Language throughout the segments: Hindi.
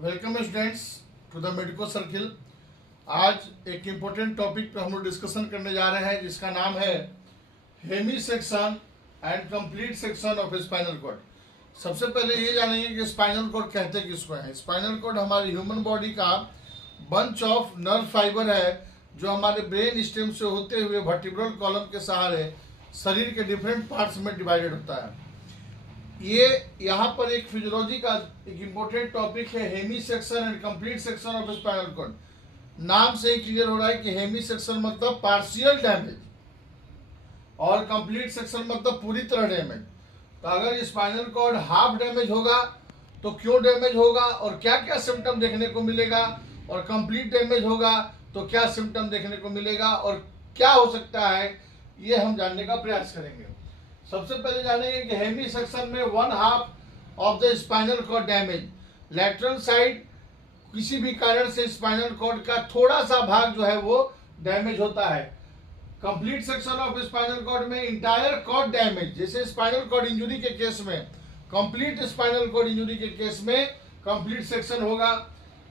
Welcome students to the medico circle. आज एक इम्पोर्टेंट टॉपिक पर हम लोग डिस्कशन करने जा रहे हैं जिसका नाम है hemisection and complete section of spinal cord. सबसे पहले ये जानेंगे कि स्पाइनल कॉर्ड कहते किसको हैं। स्पाइनल कॉर्ड हमारे ह्यूमन बॉडी का बंच ऑफ नर्व फाइबर है जो हमारे ब्रेन स्टेम से होते हुए वर्टिब्रल कॉलम के सहारे शरीर के डिफरेंट पार्ट्स में डिवाइडेड होता है। ये यहाँ पर एक फिजियोलॉजी का एक इम्पोर्टेंट टॉपिक है hemisection and complete section of spinal cord. नाम से ही क्लियर हो रहा है कि हेमी सेक्शन मतलब पार्शियल डैमेज और कंप्लीट सेक्शन मतलब पूरी तरह डैमेज। तो अगर स्पाइनल कॉर्ड हाफ डैमेज होगा तो क्यों डैमेज होगा और क्या क्या सिम्टम देखने को मिलेगा, और कंप्लीट डैमेज होगा तो क्या सिम्टम देखने को मिलेगा और क्या हो सकता है, ये हम जानने का प्रयास करेंगे। सबसे पहले जानेंगे कि हेमी सेक्शन में 1/2 of the spinal cord damage, lateral side किसी भी कारण से स्पाइनल कॉर्ड का थोड़ा सा भाग जो है वो डैमेज होता है। Complete section of spinal cord में इंटायर कॉर्ड डैमेज, जैसे स्पाइनल कॉर्ड इंजुरी के केस में, कंप्लीट स्पाइनल कॉर्ड इंजुरी के केस में कंप्लीट सेक्शन होगा।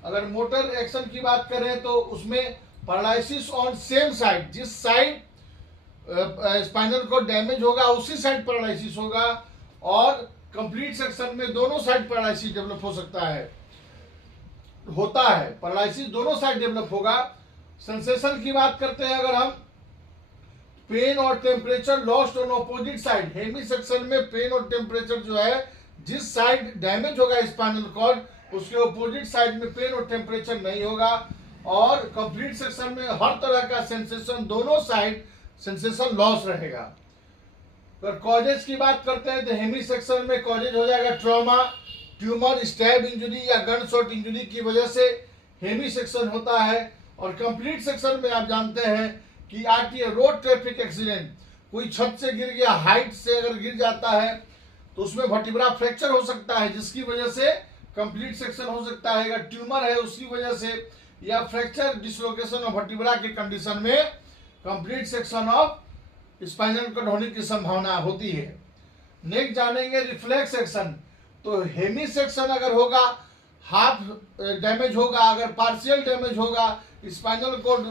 अगर मोटर एक्शन की बात करें तो उसमें पैरालिसिस ऑन सेम साइड, जिस साइड स्पाइनल कॉर्ड डैमेज होगा उसी साइड पैरालिसिस होगा, और कंप्लीट सेक्शन में दोनों साइड पैरालिसिस डेवलप हो सकता है, होता है। पैरालिसिस दोनों साइड डेवलप होगा। सेंसेशन की बात करते हैं अगर हम, पेन और temperature lost on opposite side. Hemisection में पेन और टेम्परेचर जो है, जिस साइड डैमेज होगा स्पाइनल कॉर्ड उसके ऑपोजिट साइड में पेन और टेम्परेचर नहीं होगा। और कंप्लीट सेक्शन में हर तरह का सेंसेशन, दोनों साइड सेंसेशन लॉस रहेगा। अगर कॉजेज की बात करते हैं तो हेमी सेक्शन में कॉजेज हो जाएगा ट्रॉमा, ट्यूमर, स्टैब इंजरी या गन शॉट इंजरी की वजह से हेमी सेक्शन होता है। और कंप्लीट सेक्शन में आप जानते हैं कि आती है रोड ट्रैफिक एक्सीडेंट, कोई छत से गिर गया, हाइट से अगर गिर जाता है तो उसमें वर्टिब्रा फ्रैक्चर हो सकता है जिसकी वजह से कंप्लीट सेक्शन हो सकता है। अगर ट्यूमर है उसकी वजह से या फ्रैक्चर डिसलोकेशन ऑफ वर्टिब्रा के कंडीशन में complete section of spinal cord होने की संभावना होती है। नेक्स्ट जानेंगे रिफ्लेक्स सेक्शन। तो हेमी सेक्शन अगर होगा हाफ डैमेज होगा, अगर पार्शियल डैमेज होगा, स्पाइनल कॉर्ड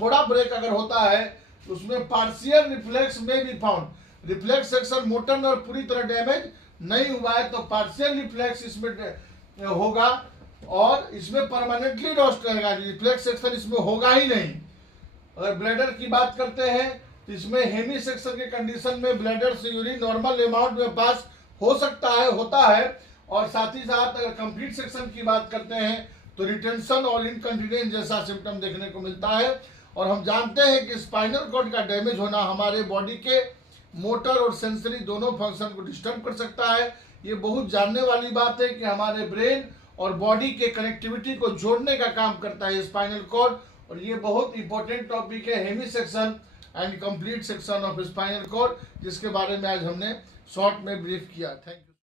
थोड़ा ब्रेक अगर होता है तो उसमें पार्शियल रिफ्लेक्स में भी found. Reflex section motor nerve पूरी तरह डैमेज नहीं हुआ है तो पार्शियल रिफ्लेक्स इसमें होगा और इसमें परमानेंटली लॉस्ट रहेगा। रिफ्लेक्स सेक्शन इसमें होगा ही नहीं। अगर ब्लैडर की बात करते हैं तो इसमें हेमी सेक्शन के कंडीशन में ब्लैडर से यूरिन नॉर्मल अमाउंट में पास हो सकता है, होता है। और साथ ही साथ अगर कंप्लीट सेक्शन की बात करते हैं तो रिटेंशन और इनकंटिनेंस जैसा सिम्टम देखने को मिलता है। और हम जानते हैं कि स्पाइनल कॉर्ड का डैमेज होना हमारे बॉडी के मोटर और सेंसरी दोनों फंक्शन को डिस्टर्ब कर सकता है। ये बहुत जानने वाली बात है कि हमारे ब्रेन और बॉडी के कनेक्टिविटी को जोड़ने का काम करता है स्पाइनल कॉर्ड। और ये बहुत इंपॉर्टेंट टॉपिक है hemisection and complete section of spinal cord, जिसके बारे में आज हमने शॉर्ट में ब्रीफ किया। Thank you.